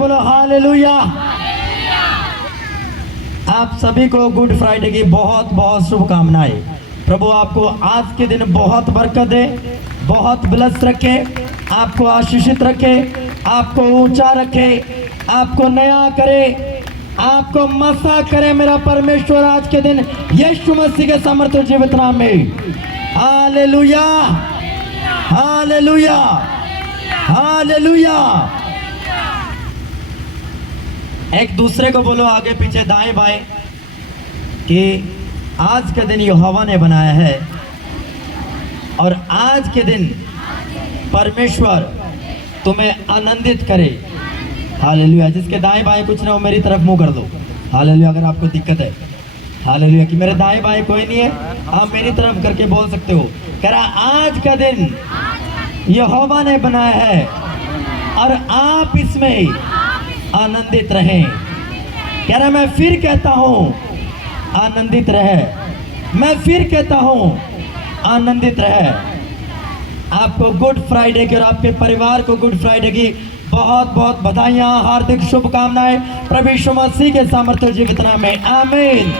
बोलो हालेलुया। आप सभी को गुड फ्राइडे की बहुत बहुत शुभकामनाएं। प्रभु आपको आज के दिन बहुत बरकत दे, बहुत ब्लेस रखे, आपको आशीषित रखे, आपको ऊंचा रखे, आपको नया करे, आपको मसा करे मेरा परमेश्वर आज के दिन यीशु मसीह के समर्थ जीवित नाम में। Hallelujah hallelujah hallelujah. एक दूसरे को बोलो आगे पीछे दाएं बाएं कि आज के दिन यहोवा ने बनाया है और आज के दिन परमेश्वर तुम्हें आनंदित करे। हालेलुया। जिसके दाएं बाएं कुछ ना हो मेरी तरफ मुंह कर दो। हालेलुया। अगर आपको दिक्कत है, हालेलुया, कि मेरे दाएं बाएं कोई नहीं है, आप मेरी तरफ करके बोल सकते हो। कह रहा आज का दिन यहोवा ने बनाया है और आप इसमें आनंदित रहें। कह रहा मैं फिर कहता हूं आनंदित रहे, मैं फिर कहता हूं आनंदित रहे। आपको गुड फ्राइडे की और आपके परिवार को गुड फ्राइडे की बहुत बहुत बधाइयां, हार्दिक शुभकामनाएं प्रभु यीशु मसीह के सामर्थ्य जीवित नाम में। आमीन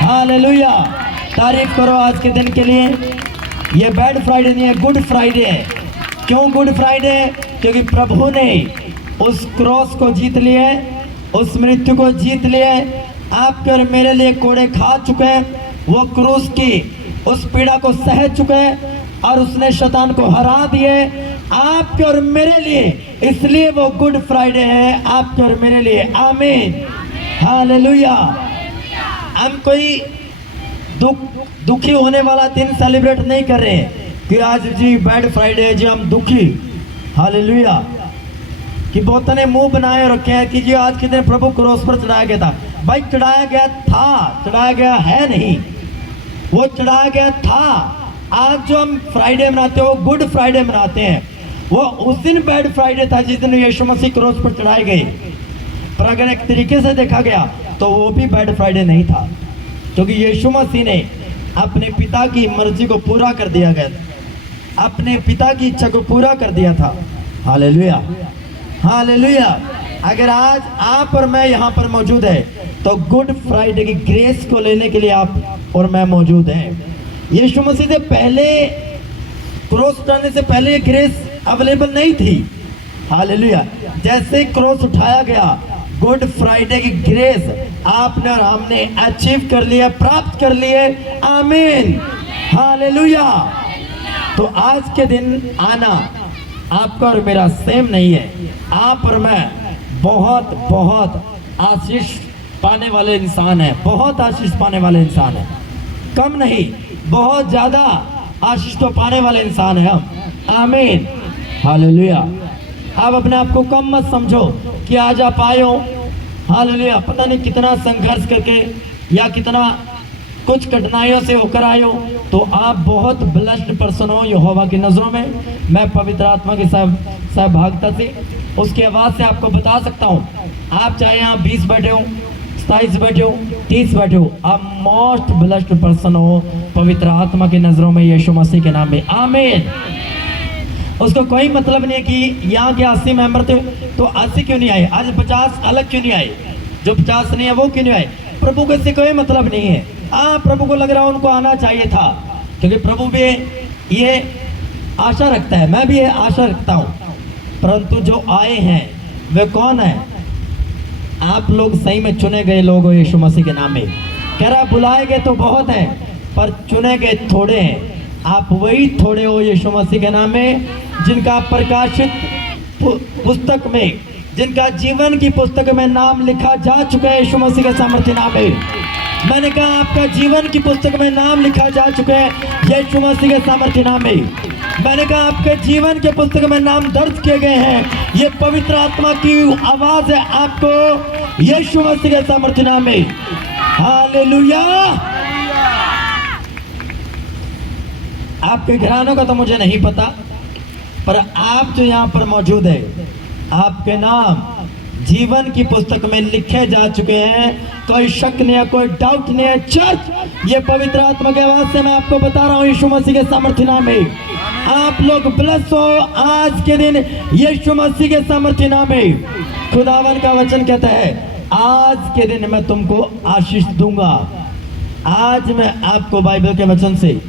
हालेलुया। तारीफ करो आज के दिन के लिए। ये बैड फ्राइडे नहीं है, गुड फ्राइडे है। क्यों गुड फ्राइडे? क्योंकि प्रभु ने उस क्रॉस को जीत लिए, उस मृत्यु को जीत लिए, आपके और मेरे लिए कोड़े खा चुके हैं, वो क्रूस की उस पीड़ा को सह चुके हैं और उसने शैतान को हरा दिए आपके और मेरे लिए। इसलिए वो गुड फ्राइडे है आपके और मेरे लिए। आमीन हालेलुया। हम कोई दुखी होने वाला दिन सेलिब्रेट नहीं कर रहे हैं कि आज जी बैड फ्राइडे है जी, हम दुखी। हालेलुया। कि बहुत ने मुंह बनाए रखे हैं कि जी आज के दिन प्रभु क्रूस पर चढ़ाया गया था। भाई चढ़ाया गया था, चढ़ाया गया है नहीं, वो चढ़ाया गया था। आज जो हम फ्राइडे मनाते हैं वो गुड फ्राइडे मनाते हैं। वो उस दिन बैड फ्राइडे था जिस दिन यीशु मसीह क्रूस पर चढ़ाए गए। पर अगर एक तरीके से देखा गया तो वो भी बैड फ्राइडे नहीं था, क्योंकि यीशु मसीह ने अपने पिता की मर्जी को पूरा कर दिया गया था, अपने पिता की इच्छा को पूरा कर दिया था। Hallelujah hallelujah. अगर आज आप और मैं यहाँ पर मौजूद है तो गुड फ्राइडे की ग्रेस को लेने के लिए आप और मैं मौजूद हैं। यीशु मसीह से पहले, क्रॉस उठाने से पहले ये ग्रेस अवेलेबल नहीं थी। हालेलुया। जैसे क्रॉस उठाया गया, गुड फ्राइडे की ग्रेस आपने और हमने अचीव कर लिया, प्राप्त कर लिए। आमीन हालेलुया। तो आज के दिन आना आपका और मेरा सेम नहीं है। आप और मैं बहुत बहुत आशीष पाने वाले इंसान है, बहुत आशीष पाने वाले इंसान है। कम नहीं, बहुत ज्यादा आशीष तो पाने वाले इंसान है हम। आमीन हालेलुया। आप अपने आप को कम मत समझो कि आज आप आए हो, हालेलुया, पता नहीं कितना संघर्ष करके या कितना कुछ कठिनाइयों से होकर आए हो, तो आप बहुत ब्लेस्ड पर्सन हो यहोवा की नज़रों में। मैं पवित्र आत्मा की सहभागिता से, उसकी आवाज़ से आपको बता सकता हूँ, आप चाहे यहाँ 20 बैठे हो, 27 बैठे हो, 30 बैठे हो, आप मोस्ट ब्लेस्ड पर्सन हो पवित्र आत्मा की नज़रों में यीशु मसीह के नाम में। आमीन। उसको कोई मतलब नहीं है कि यहाँ के 80 मेंबर थे तो 80 क्यों नहीं आए, आज 50 अलग क्यों नहीं आए, जो 50 नहीं है वो क्यों नहीं आए। प्रभु को इससे कोई मतलब नहीं है। प्रभु को लग रहा है उनको आना चाहिए था, क्योंकि प्रभु भी ये आशा रखता है, मैं भी ये आशा रखता हूँ। परंतु जो आए हैं वे कौन है? आप लोग सही में चुने गए लोग हो यीशु मसीह के नाम में। कह रहा बुलाए गए तो बहुत हैं पर चुने गए थोड़े हैं। आप वही थोड़े हो यीशु मसीह के नाम में, जिनका प्रकाशित पुस्तक में, जिनका जीवन की पुस्तक में नाम लिखा जा चुका है यीशु मसीह के सामर्थ्य नाम में। मैंने कहा आपका जीवन की पुस्तक में नाम लिखा जा चुका है यीशु मसीह के सामर्थ्य नाम में। मैंने कहा आपके जीवन के पुस्तक में नाम दर्ज किए गए हैं। ये पवित्र आत्मा की आवाज है आपको यीशु मसीह के सामर्थ्य नाम में। हालेलुया। आपके घरानों का तो मुझे नहीं पता, पर आप जो यहाँ पर मौजूद है, आपके नाम जीवन की पुस्तक में लिखे जा चुके हैं। कोई शक नहीं है, कोई डाउट नहीं है। चर्च, ये पवित्र आत्मा के आवाज से मैं आपको बता रहा हूँ यीशु मसीह के सामर्थ्य नाम में आप लोग ब्लेस हो आज के दिन यीशु मसीह के सामर्थ्य नाम में। खुदावन का वचन कहता है आज के दिन मैं तुमको आशीष दूंगा। आज मैं आपको बाइबल के वचन से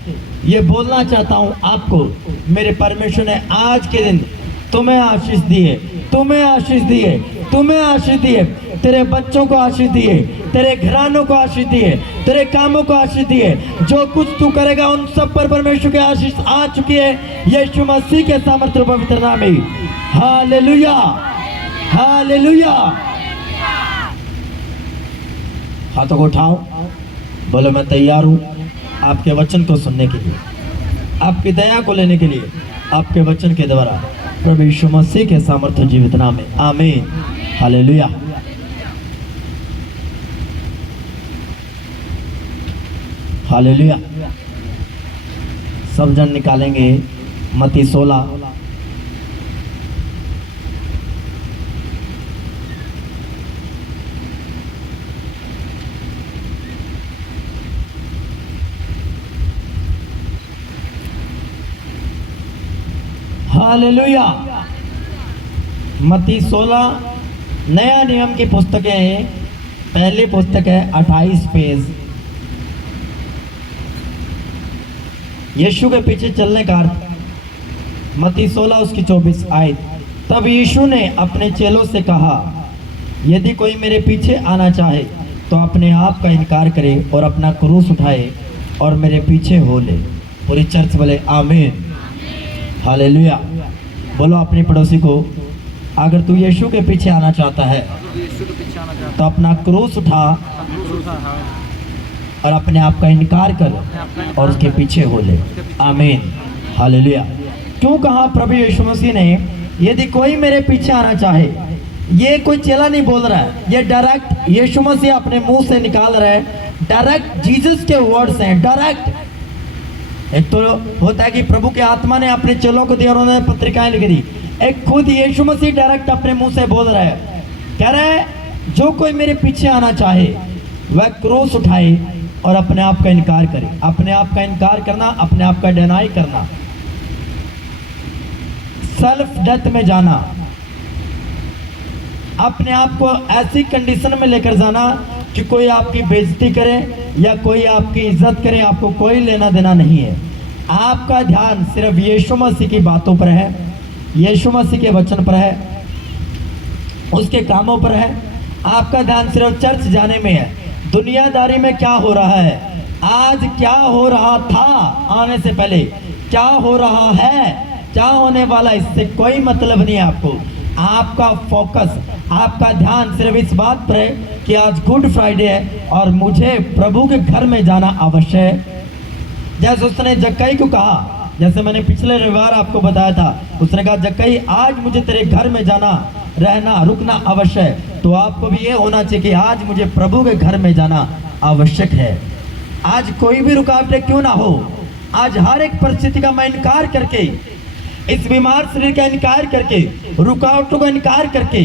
ये बोलना चाहता हूँ, आपको मेरे परमेश्वर ने आज के दिन तुम्हें आशीष दिए, तुम्हें आशीष दिए, तुम्हें आशीष दिए, तेरे बच्चों को आशीष दिए, तेरे घरानों को आशीष दिए, तेरे कामों को आशीष दिए। जो कुछ तू करेगा उन सब पर परमेश्वर की आशीष आ चुकी है यीशु मसीह के सामर्थ्य पवित्र नाम में। Hallelujah, hallelujah. हाथों को उठाओ, बोलो मैं तैयार हूँ आपके वचन को सुनने के लिए, आपकी दया को लेने के लिए, आपके वचन के द्वारा प्रभु यीशु मसीह के सामर्थ्य जीवित नाम में। आमीन, हालेलुया। हालेलुया। सब जन निकालेंगे मत्ती 16 हालेलुया। मत्ती 16 नया नियम की पुस्तकें हैं। पहली पुस्तक है 28 पेज। यीशु के पीछे चलने का अर्थ, मत्ती 16 उसकी 24 आयत। तब यीशु ने अपने चेलों से कहा, यदि कोई मेरे पीछे आना चाहे तो अपने आप का इनकार करे और अपना क्रूस उठाए और मेरे पीछे हो ले। पूरी चर्च बोले आमीन, हालेलुया। बोलो अपनी पड़ोसी को, अगर तू यीशु के पीछे आना चाहता है तो अपना क्रूस उठा और अपने आप का इनकार कर और उसके पीछे हो ले। आमीन, हालेलुया। क्यों कहा प्रभु यीशु मसीह ने यदि कोई मेरे पीछे आना चाहे? ये कोई चेला नहीं बोल रहा है, ये डायरेक्ट यीशु मसीह अपने मुंह से निकाल रहा है। डायरेक्ट जीसस के वर्ड्स हैं, डायरेक्ट। एक तो होता है कि प्रभु के आत्मा ने अपने चेलों को दिया, उन्होंने पत्रिकाएं लिख दी। एक खुद यीशु मसीह डायरेक्ट अपने मुंह से बोल रहा है, कह रहा है जो कोई मेरे पीछे आना चाहे वह क्रूस उठाए और अपने आप का इनकार करे। अपने आप का इनकार करना, अपने आप का डिनाई करना, सेल्फ डेथ में जाना, अपने आप को ऐसी कंडीशन में लेकर जाना कि कोई आपकी बेइज्जती करे या कोई आपकी इज्जत करे, आपको कोई लेना देना नहीं है। आपका ध्यान सिर्फ यीशु मसीह की बातों पर है, यीशु मसीह के वचन पर है, उसके कामों पर है। आपका ध्यान सिर्फ चर्च जाने में है। दुनियादारी में क्या हो रहा है, आज क्या हो रहा था आने से पहले, क्या हो रहा है, क्या होने वाला, इससे कोई मतलब नहीं है आपको। आपका फोकस, आपका ध्यान सिर्फ इस बात पर है कि आज गुड फ्राइडे है और मुझे प्रभु के घर में जाना आवश्यक है। जैसे उसने जक्कई को कहा, जैसे मैंने पिछले रविवार आपको बताया था, उसने कहा जक्कई आज मुझे तेरे घर में जाना, रहना, रुकना आवश्यक है। तो आपको भी ये होना चाहिए कि आज मुझे प्रभु के घर में जाना आवश्यक है। आज कोई भी रुकावटें क्यों ना हो, आज हर एक परिस्थिति का मैं इनकार करके, इस बीमार शरीर का इनकार करके, रुकावटों का इनकार करके,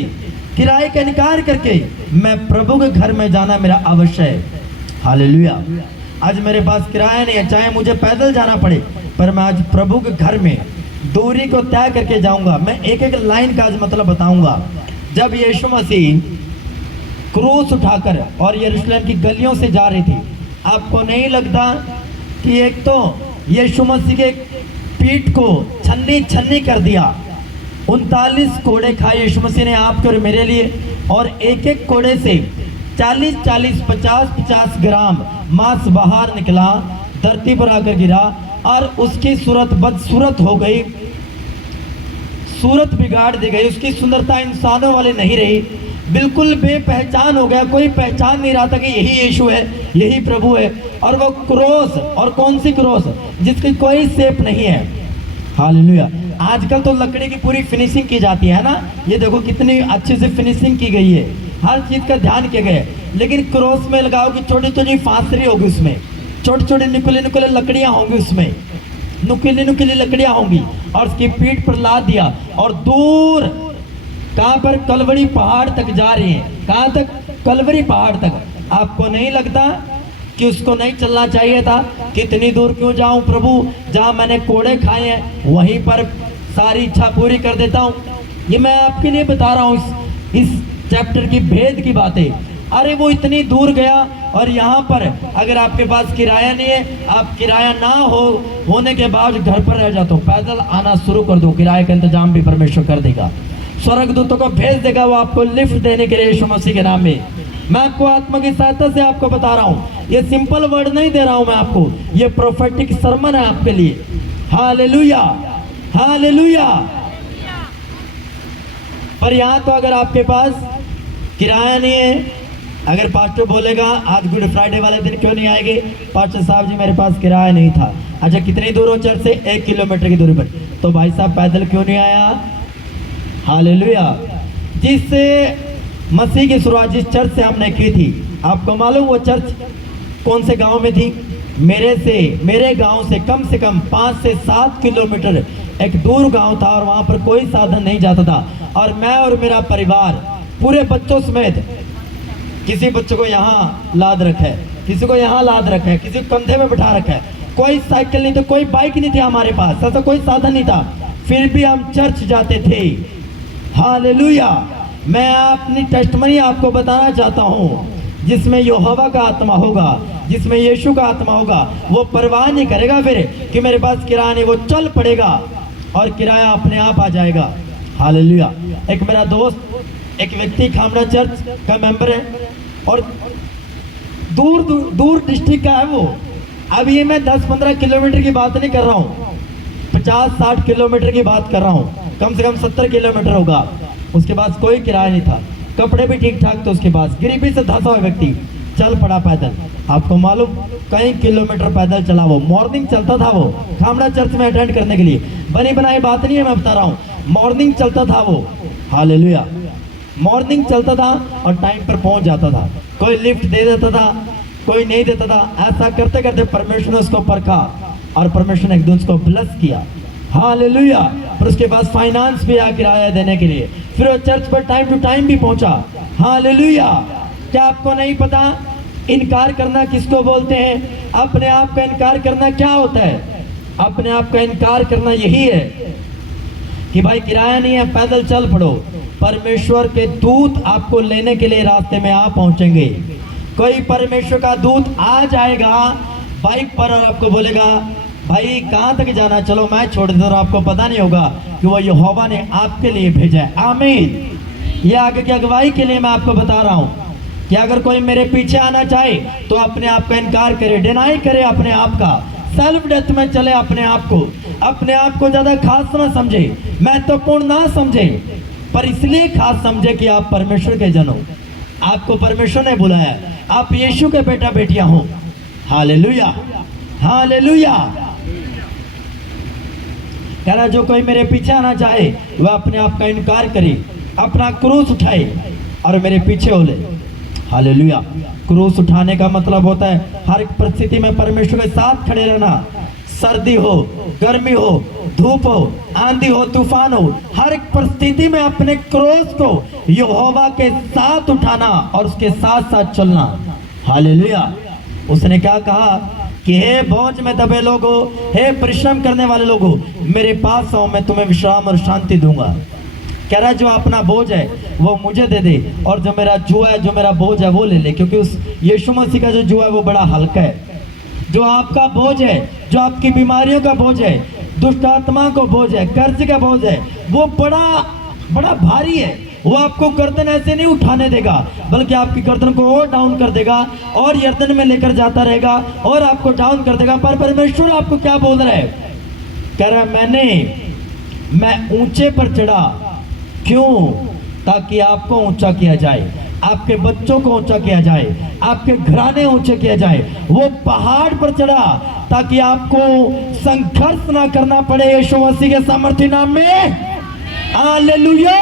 किराए का इनकार करके मैं प्रभु के घर में जाना मेरा आवश्यक है। हालेलुया। आज मेरे पास किराया नहीं है, चाहे मुझे पैदल जाना पड़े, पर मैं आज प्रभु के घर में दूरी को तय करके जाऊंगा। मैं एक एक लाइन का आज मतलब बताऊंगा। जब यीशु मसीह क्रूस उठाकर और यरूशलेम की गलियों से जा रही थी, आपको नहीं लगता कि एक तो यीशु मसीह के पीठ को छन्नी छन्नी कर दिया। 39 कोड़े खाए यीशु मसीह ने आपके और मेरे लिए, और एक एक कोड़े से 40-40, 50-50 ग्राम मांस बाहर निकला, धरती पर आकर गिरा और उसकी सूरत बदसूरत हो गई, सूरत बिगाड़ दी गई। उसकी सुंदरता इंसानों वाली नहीं रही, बिल्कुल बेपहचान हो गया। कोई पहचान नहीं रहा था कि यही यीशु है, यही प्रभु है। और वो क्रोस, और कौन सी क्रोस, जिसकी कोई शेप नहीं है। हालेलुया। आजकल तो लकड़ी की पूरी फिनिशिंग की जाती है ना, ये देखो कितनी अच्छे से फिनिशिंग की गई है, हर चीज का ध्यान किया गया है। लेकिन क्रॉस में लगाओ कि छोटी छोटी फांसरी होगी, उसमें छोटी छोटी नुकीले नुकीले लकड़ियां होंगी, उसमें नुकीली नुकीली लकड़ियां होंगी, और उसकी पीठ पर लाद दिया और दूर कहां पर, कलवरी पहाड़ तक जा रहे हैं। कहां तक? कलवरी पहाड़ तक। आपको नहीं लगता कि उसको नहीं चलना चाहिए था? कितनी दूर क्यों जाऊं प्रभु, जहां मैंने कोड़े खाए हैं वहीं पर सारी इच्छा पूरी कर देता हूं। ये मैं आपके लिए बता रहा हूं इस चैप्टर की भेद की बातें। अरे वो इतनी दूर गया और यहाँ पर अगर आपके पास किराया नहीं है, आप किराया ना होने के बाद घर पर रह जाते हो, पैदल आना शुरू कर दो, किराए का इंतजाम भी परमेश्वर कर देगा। स्वर्गदूतों को भेज देगा वो आपको लिफ्ट देने के लिए यीशु मसीह के नाम में। मैं आपको आत्मा की सहायता से आपको बता रहा हूँ, ये सिंपल वर्ड नहीं दे रहा हूँ मैं आपको, ये प्रोफेटिक सरमन है आपके लिए। Hallelujah, hallelujah. पर यहाँ तो अगर आपके पास किराया नहीं है, अगर पास्टर बोलेगा आज गुड फ्राइडे वाले दिन क्यों नहीं आएंगे, पास्टर साहब जी मेरे पास किराया नहीं था। अच्छा कितनी दूर हो चर्च से? 1 किलोमीटर की दूरी पर। तो भाई साहब पैदल क्यों नहीं आया? हालेलुया। जिस मसीह की शुरुआत जिस चर्च से हमने की थी, आपको मालूम वो चर्च कौन से गांव में थी? मेरे गांव से कम 5 से 7 किलोमीटर एक दूर गांव था और वहां पर कोई साधन नहीं जाता था। और मैं और मेरा परिवार पूरे बच्चों समेत, किसी बच्चे को यहाँ लाद रखा है, किसी को यहाँ लाद रखा है, किसी को कंधे में बैठा रखा है, कोई साइकिल नहीं थी, कोई बाइक नहीं थी हमारे पास, ऐसा कोई साधन नहीं था, फिर भी हम चर्च जाते थे। हालेलुया। मैं अपनी टेस्टमनी आपको बताना चाहता हूँ, जिसमें यहोवा का आत्मा होगा, जिसमें यीशु का आत्मा होगा, वो परवाह नहीं करेगा फिर कि मेरे पास किराया नहीं, वो चल पड़ेगा और किराया अपने आप आ जाएगा। हालेलुया। एक मेरा दोस्त, एक व्यक्ति खामड़ा चर्च का मेंबर है और दूर डिस्ट्रिक्ट का है वो। अब ये मैं 10-15 किलोमीटर की बात नहीं कर रहा हूँ, 50-60 किलोमीटर की बात कर रहा हूँ, कम से कम 70 किलोमीटर होगा। उसके पास कोई किराया नहीं था, कपड़े भी ठीक ठाक थे उसके पास, गरीबी से धंसा हुआ व्यक्ति चल पड़ा पैदल। आपको मालूम कई किलोमीटर पैदल चला, वो मॉर्निंग चलता था, वो खामड़ा चर्च में अटेंड करने के लिए, बनी बनाई बात नहीं है, मैं बता रहा हूँ, मॉर्निंग चलता था वो। हालेलुया। मॉर्निंग चलता था और टाइम पर पहुंच जाता था, कोई लिफ्ट दे देता था, कोई नहीं देता था। ऐसा करते करते परमेश्वर ने उसको परखा और परमेश्वर ने एक दिन उसको ब्लेस किया। हालेलुया। फिर उसके पास फाइनेंस भी आ किराया देने के लिए, फिर वो चर्च पर टाइम टू टाइम भी पहुंचा। हालेलुया। क्या आपको नहीं पता इनकार करना किसको बोलते हैं? अपने आप का इनकार करना क्या होता है? अपने आप का इनकार करना यही है कि भाई किराया नहीं है, पैदल चल पड़ो। परमेश्वर के दूत आपको लेने के लिए रास्ते में आ पहुंचेंगे। कोई परमेश्वर का दूत आ जाएगा बाइक पर और आपको बोलेगा भाई कहाँ तक जाना, चलो मैं छोड़ देता हूं, और आपको पता नहीं होगा कि वो यहोवा ने आपके लिए भेजा है। आमीन। ये आगे की अगुवाई के लिए मैं आपको बता रहा हूँ कि अगर कोई मेरे पीछे आना चाहे तो अपने आप का इनकार करे, डिनाई करे अपने आप का, सेल्फ डेथ में चले अपने आप को ज्यादा खास ना समझे, महत्वपूर्ण ना समझे, पर इसलिए खास समझे कि आप परमेश्वर के जन हो, आपको परमेश्वर ने बुलाया, आप यीशु के बेटा बेटियां हो। Hallelujah, hallelujah. कह रहा जो कोई मेरे पीछे आना चाहे वह अपने आप का इनकार करे, अपना क्रूस उठाए और मेरे पीछे हो ले। हालेलुया। क्रूस उठाने का मतलब होता है हर एक परिस्थिति में परमेश्वर के साथ खड़े रहना, सर्दी हो, गर्मी हो, धूप हो, आंधी हो, तूफान हो, हर एक परिस्थिति में अपने क्रोध को यहोवा के साथ उठाना और उसके साथ साथ चलना। हालेलुया। उसने क्या कहा कि हे बोझ में दबे लोगो, हे परिश्रम करने वाले लोगो, मेरे पास आओ, मैं तुम्हें विश्राम और शांति दूंगा। कह रहा जो अपना बोझ है वो मुझे दे दे और जो मेरा जुआ है, जो मेरा बोझ है वो ले ले, क्योंकि उस यीशु मसीह का जो जुआ है वो बड़ा हल्का है। जो आपका बोझ है, जो आपकी बीमारियों का बोझ है, दुष्ट आत्मा को बोझ है, कर्ज का बोझ है, वो बड़ा भारी है। वो आपको गर्दन ऐसे नहीं उठाने देगा, बल्कि आपकी गर्दन को और डाउन कर देगा और यर्दन में लेकर जाता रहेगा और आपको डाउन कर देगा। पर परमेश्वर आपको क्या बोल रहा है? कह रहा है मैं ऊंचे पर चढ़ा, क्यों? ताकि आपको ऊंचा किया जाए, आपके बच्चों को ऊंचा किया जाए, आपके घराने ऊंचे किया जाए। वो पहाड़ पर चढ़ा ताकि आपको संघर्ष ना करना पड़े यीशु मसीह के सामर्थ्य नाम में। हालेलुया।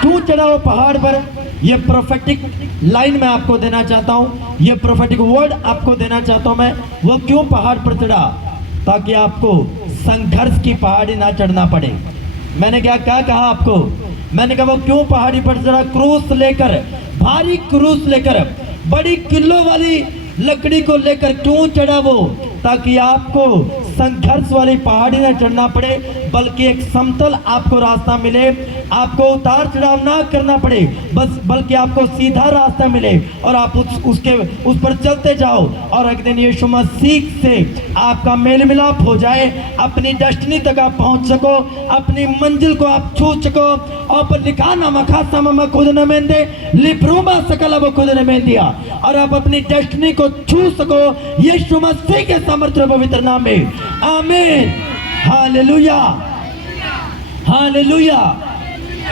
क्यों चढ़ा वो पहाड़ पर? ये प्रोफेटिक लाइन मैं आपको देना चाहता हूँ, ये प्रोफेटिक वर्ड आपको देना चाहता हूँ मैं। वो क्यों पहाड़ पर चढ़ा? ताकि आपको संघर्ष की पहाड़ी ना चढ़ना पड़े। मैंने क्या कहा आपको? मैंने कहा वो क्यों पहाड़ी पर चढ़ा? क्रूस लेकर, भारी क्रूस लेकर, बड़ी किलो वाली लकड़ी को लेकर क्यों चढ़ा वो? ताकि आपको संघर्ष वाली पहाड़ी न चढ़ना पड़े, बल्कि एक समतल आपको रास्ता मिले, आपको उतार चढ़ाव ना करना पड़े, बल्कि आपको सीधा रास्ता मिले और आप उस पर चलते जाओ और एक दिन यीशु मसीह से आपका मेल मिलाप हो जाए, अपनी डेस्टिनी तक आप पहुंच सको, अपनी मंजिल को आप छू सको। और पर लिखा ना मखा समा खुद न मेंदे लिप्रूमा सकल अब खुद न में दिया, और आप अपनी डेस्टिनी को छू सको यीशु मसीह के सामर्थ्य पवित्र नाम में। आमीन, हालेलुया, हालेलुया।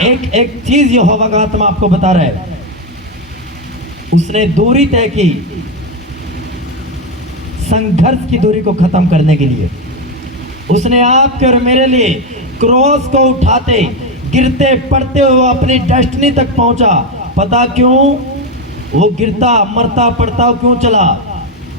एक चीज यहोवा का आत्मा आपको बता रहा है, उसने दूरी तय की संघर्ष की दूरी को खत्म करने के लिए। उसने आपके और मेरे लिए क्रॉस को उठाते गिरते पड़ते हुए अपनी डेस्टिनी तक पहुंचा। पता क्यों? वो गिरता मरता पड़ता क्यों चला?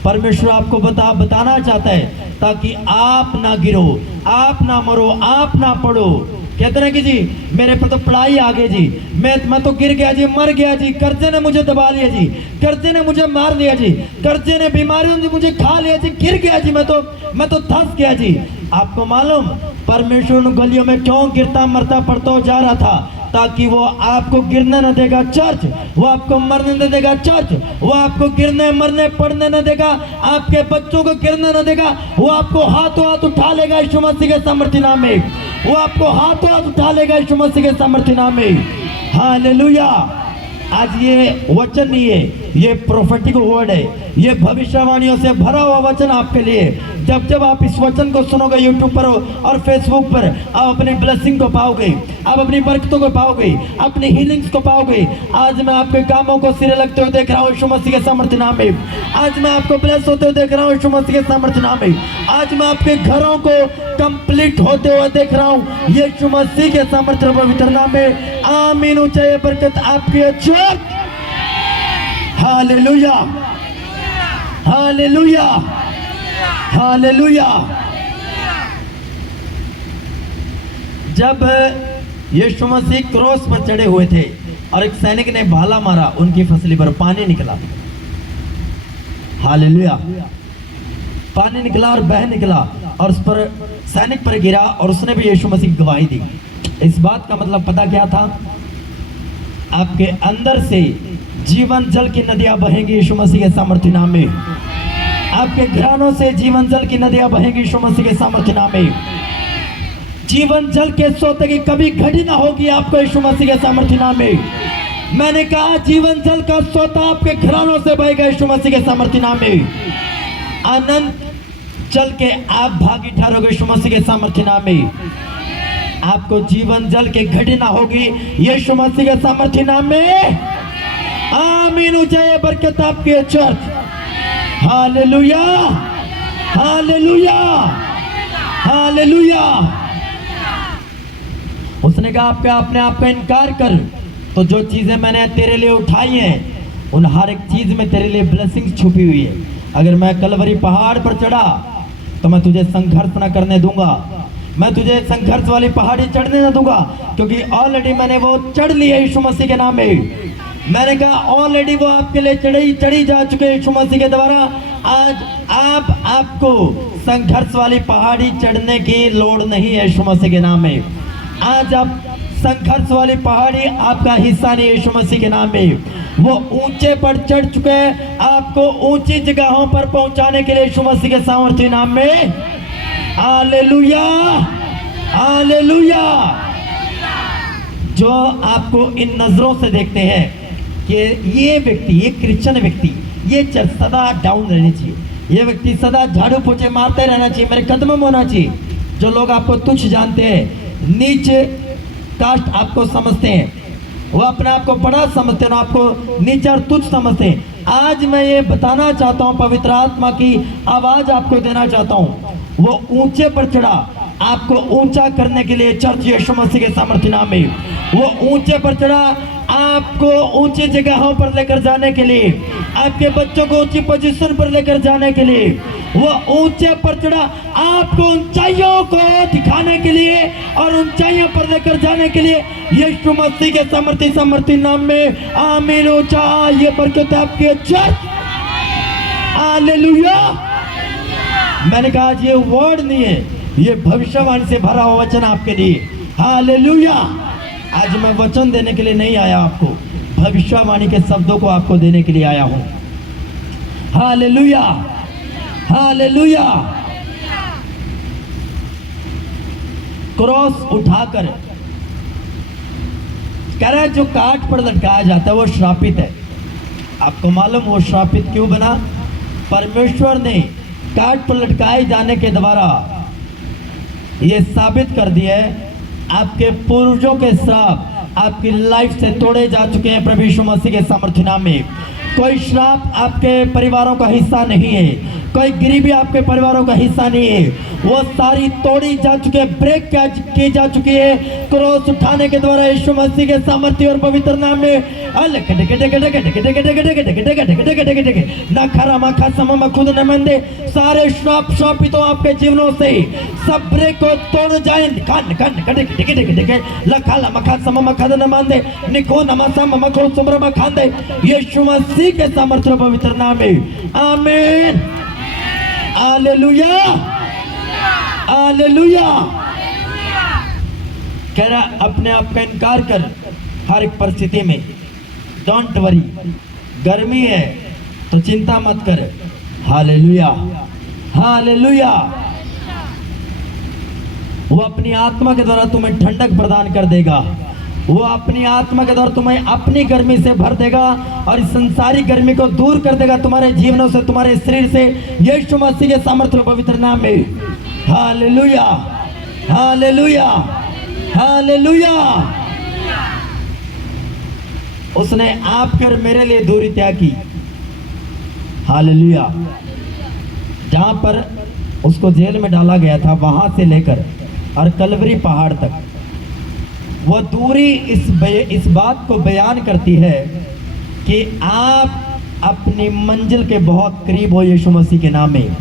परमेश्वर आपको बताना चाहता है ताकि आप ना गिरो, आप ना मरो, आप ना पड़ो। कहते ना कि जी मेरे पर तो पढ़ाई आ गई जी, मैं तो गिर गया जी, मर गया जी, कर्जे ने मुझे दबा लिया जी, कर्जे ने मुझे मार लिया जी, कर्जे ने बीमारियों ने मुझे खा लिया जी, गिर गया जी, मैं तो धंस गया जी। आपको मालूम परमेश्वर उन गलियों में क्यों गिरता मरता पड़ता जा रहा था? ताकि वो आपको गिरने न देगा चर्च, वो आपको मरने न देगा चर्च, वो आपको गिरने मरने पड़ने न देगा, आपके बच्चों को गिरने न देगा। वो आपको हाथों हाथ उठा लेगा यीशु मसीह के सामर्थ्य नाम में, वो आपको हाथों हाथ उठा लेगा यीशु मसीह के सामर्थ्य नाम में। हालेलुया। आज ये वचन नहीं है, ये प्रोफेटिक वर्ड है, ये भविष्यवाणियों से भरा हुआ वचन आपके लिए। जब आप इस वचन को सुनोगे यूट्यूब पर और फेसबुक पर, आप अपनी ब्लेसिंग को पाओगे, आप अपनी बरकतों को पाओगे, अपनी हीलिंग्स को पाओगे। आज मैं आपके कामों को सिरे लगते हुए देख रहा हूँ यीशु मसीह के सामर्थ्य नाम में। आज मैं आपको ब्लेस होते हुए देख रहा हूँ यीशु मसीह के सामर्थ्य नाम में। आज मैं आपके घरों को कंप्लीट होते हुए देख रहा हूँ यीशु मसीह के सामर्थ्य पवित्र नाम में। आमीन। ऊंचाई बरकत आपकी अच्छी। Hallelujah, hallelujah, hallelujah. जब यीशु मसीह क्रॉस पर चढ़े हुए थे और एक सैनिक ने भाला मारा, उनकी फसली पर पानी निकला। हालेलुया। पानी निकला और बह निकला और उस पर सैनिक पर गिरा और उसने भी यीशु मसीह की गवाही दी। इस बात का मतलब पता क्या था? आपके अंदर से जीवन जल की नदियां बहेंगी यीशु मसीह के सामर्थ्य नाम में। आपके घरानों से जीवन जल की नदियां बहेंगी यीशु मसीह के सामर्थ्य नाम में। जीवन जल के सोते की कभी घड़ी ना होगी आपको यीशु मसीह के सामर्थ्य नाम में। मैंने कहा जीवन जल का सोता आपके घरानों से बहेगा यीशु मसीह के सामर्थ्य नाम में। अनंत जल के आप भागी ठहरोगे यीशु मसीह के सामर्थ्य नाम में। आपको जीवन जल के घड़ी ना होगी यीशु मसीह के सामर्थ्य नाम में। आमीन। ऊंचाई बरकत आपकी चर्च। Hallelujah, hallelujah, hallelujah. उसने कहा आपका अपने आप का इनकार कर, तो जो चीजें मैंने तेरे लिए उठाई हैं उन हर एक चीज में तेरे लिए ब्लेसिंग छुपी हुई है। अगर मैं कलवरी पहाड़ पर चढ़ा तो मैं तुझे संघर्ष न करने दूंगा, मैं तुझे संघर्ष वाली पहाड़ी चढ़ने न दूंगा, क्योंकि ऑलरेडी मैंने वो चढ़ ली है यीशु मसीह के नाम में। मैंने कहा ऑलरेडी वो आपके लिए चढ़ी जा चुके हैं यीशु मसीह के द्वारा। आज आपको संघर्ष वाली पहाड़ी चढ़ने की लोड़ नहीं है यीशु मसीह के नाम में। आज आप संघर्ष वाली पहाड़ी आपका हिस्सा नहीं यीशु मसीह के नाम में। वो ऊंचे पर चढ़ चुके हैं आपको ऊंची जगहों पर पहुंचाने के लिए यीशु मसीह के सामर्थ्य नाम में। Hallelujah, hallelujah. जो आपको इन नजरों से देखते हैं कि ये व्यक्ति, ये क्रिश्चियन व्यक्ति, ये चर्च सदा डाउन रहनी चाहिए, ये व्यक्ति सदा झाड़ू पोछे मारते रहना चाहिए, मेरे कदमों में होना चाहिए। जो लोग आपको तुच्छ जानते हैं, नीचे कास्ट आपको समझते हैं, वो अपने आप को बड़ा समझते हैं, आपको नीचे और तुच्छ समझते हैं। आज मैं ये बताना चाहता हूँ, पवित्र आत्मा की आवाज आपको देना चाहता हूँ। वो ऊंचे पर चढ़ा आपको ऊंचा करने के लिए चर्च यीशु मसीह के सामर्थ्य नाम में। वो ऊंचे पर चढ़ा आपको ऊंची जगहों पर लेकर जाने के लिए, आपके बच्चों को ऊंची पोजीशन पर लेकर जाने के लिए। वो ऊंचे पर चढ़ा आपको ऊंचाइयों को दिखाने के लिए और ऊंचाइयों पर लेकर जाने के लिए यीशु मसीह के सामर्थ्य नाम में। आमीन। ऊंचा ये बरकत आपकी चर्च। हालेलुया। मैंने कहा आज ये वर्ड नहीं है, ये भविष्यवाणी से भरा हुआ वचन आपके लिए। हालेलुया। आज मैं वचन देने के लिए नहीं आया आपको, भविष्यवाणी के शब्दों को आपको देने के लिए आया हूं। Hallelujah, hallelujah. क्रॉस उठाकर कह रहा है जो काट पर लटकाया जाता है वो श्रापित है। आपको मालूम वो श्रापित क्यों बना? परमेश्वर ने काट पर लटकाए जाने के द्वारा ये साबित कर दिया है आपके पूर्वजों के श्राप आपकी लाइफ से तोड़े जा चुके हैं प्रभु यीशु मसीह के सामर्थ्य नाम में। कोई श्राप आपके परिवारों का हिस्सा नहीं है, कोई गरीबी आपके परिवारों का हिस्सा नहीं है, वो सारी तोड़ी जा चुकी है, ब्रेक की जा चुकी है क्रॉस उठाने के द्वारा यीशु मसीह के सामर्थ्य और पवित्र नाम में। सारे श्राप शापितों आपके जीवनों से सब ब्रेक को तोड़ जाए। यीशु मसीह के सामर्थ्य और पवित्र नाम में आमीन। Hallelujah, hallelujah. कह रहा अपने आप का इनकार कर हर एक परिस्थिति में। डोंट वरी, गर्मी है तो चिंता मत कर। Hallelujah, hallelujah. वो अपनी आत्मा के द्वारा तुम्हें ठंडक प्रदान कर देगा, वो अपनी आत्मा के द्वारा तुम्हें अपनी गर्मी से भर देगा और इस संसारी गर्मी को दूर कर देगा तुम्हारे जीवनों से, तुम्हारे शरीर से, यीशु मसीह के सामर्थ्य पवित्र नाम में। Hallelujah, hallelujah, hallelujah. उसने आपके और मेरे लिए दूरी त्याग की। हालेलुया। जहां पर उसको जेल में डाला गया था वहां से लेकर और कलवरी पहाड़ तक वो दूरी इस बात को बयान करती है कि आप अपनी मंजिल के बहुत करीब हो यीशु मसीह के नाम में।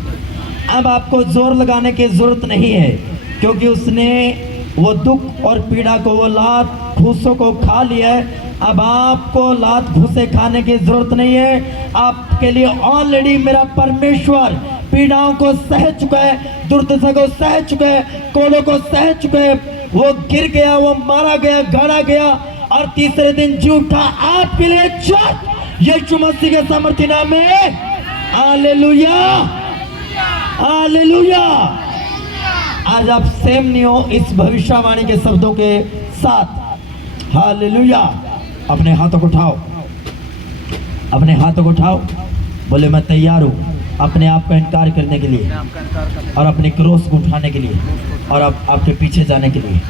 अब आपको जोर लगाने की जरूरत नहीं है, क्योंकि उसने वो दुख और पीड़ा को, वो लात घूसों को खा लिया है। अब आपको लात घूसे खाने की जरूरत नहीं है। आपके लिए ऑलरेडी मेरा परमेश्वर पीड़ाओं को सह चुका है, दुर्दशा को सह चुका है, कोड़ों को सह चुका है। वो गिर गया, वो मारा गया, गाड़ा गया और तीसरे दिन जी उठा आपके लिए यीशु मसीह के सामर्थ्य नाम में। Hallelujah, hallelujah. आज आप सेम नहीं हो इस भविष्यवाणी के शब्दों के साथ। हालेलुया। अपने हाथों को उठाओ, अपने हाथों को उठाओ, बोले मैं तैयार हूं अपने आप का इनकार करने के लिए और अपने क्रॉस को उठाने के लिए और आपके पीछे जाने के लिए।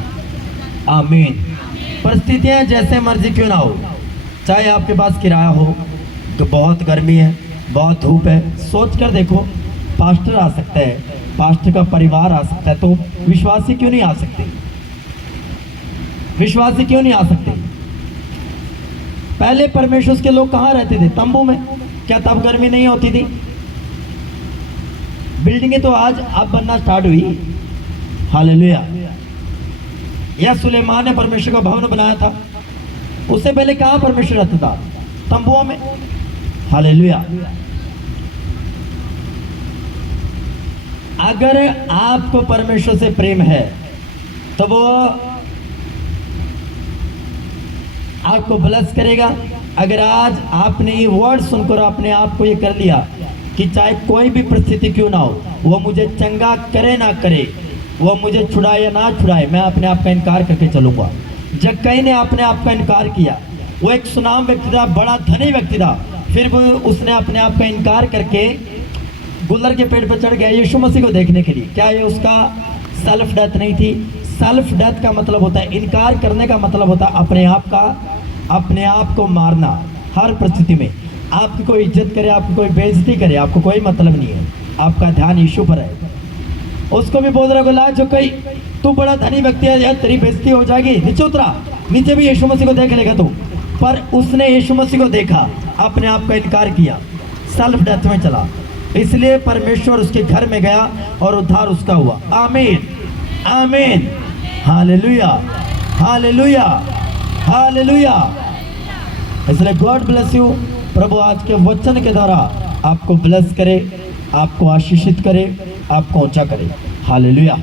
आमीन। परिस्थितियां जैसे मर्जी क्यों ना हो, चाहे आपके पास किराया हो तो बहुत गर्मी है, बहुत धूप है, सोच कर देखो पास्टर आ सकता है, पास्टर का परिवार आ सकता है, तो विश्वासी क्यों नहीं आ सकते? विश्वासी क्यों नहीं आ सकते? पहले परमेश्वर के लोग कहाँ रहते थे? तंबू में। क्या तब गर्मी नहीं होती थी? बिल्डिंगें तो आज अब बनना स्टार्ट हुई। हालेलुया। या सुलेमान ने परमेश्वर का भवन बनाया था, उससे पहले कहां परमेश्वर रहता था? तंबुओं में। हालेलुया। अगर आपको परमेश्वर से प्रेम है तो वो आपको ब्लेस करेगा। अगर आज आपने ये वर्ड सुनकर अपने आप को ये कर लिया कि चाहे कोई भी परिस्थिति क्यों ना हो, वो मुझे चंगा करे ना करे, वो मुझे छुड़ाए या ना छुड़ाए, मैं अपने आप का इनकार करके चलूंगा। जक्कई ने अपने आप का इनकार किया। वो एक सुनाम व्यक्ति था, बड़ा धनी व्यक्ति था, फिर वो उसने अपने आप का इनकार करके गुलर के पेड़ पर चढ़ गया यीशु मसीह को देखने के लिए। क्या ये उसका सेल्फ डेथ नहीं थी? सेल्फ डेथ का मतलब होता है, इनकार करने का मतलब होता है अपने आप को मारना। हर परिस्थिति में आपकी कोई इज्जत करे, आपकी कोई बेइज्जती करे, आपको कोई मतलब नहीं है, आपका ध्यान यीशु पर है। उसको भी बोल रहा है जो कहीं तू बड़ा धनी व्यक्ति है यार, तेरी बेइज्जती हो जाएगी, नीचे उतरा, नीचे भी यीशु मसीह को देख लेगा तू। पर उसने यीशु मसीह को देखा, अपने आप का इनकार किया, सेल्फ डेथ में चला, इसलिए परमेश्वर उसके घर में गया और उद्धार उसका हुआ। आमीन, आमीन, हालेलुया, हालेलुया, हालेलुया। इसलिए गॉड ब्लेस यू। प्रभु आज के वचन के द्वारा आपको ब्लेस करे, आपको आशीषित करे, आपको ऊंचा करे। हालेलुया।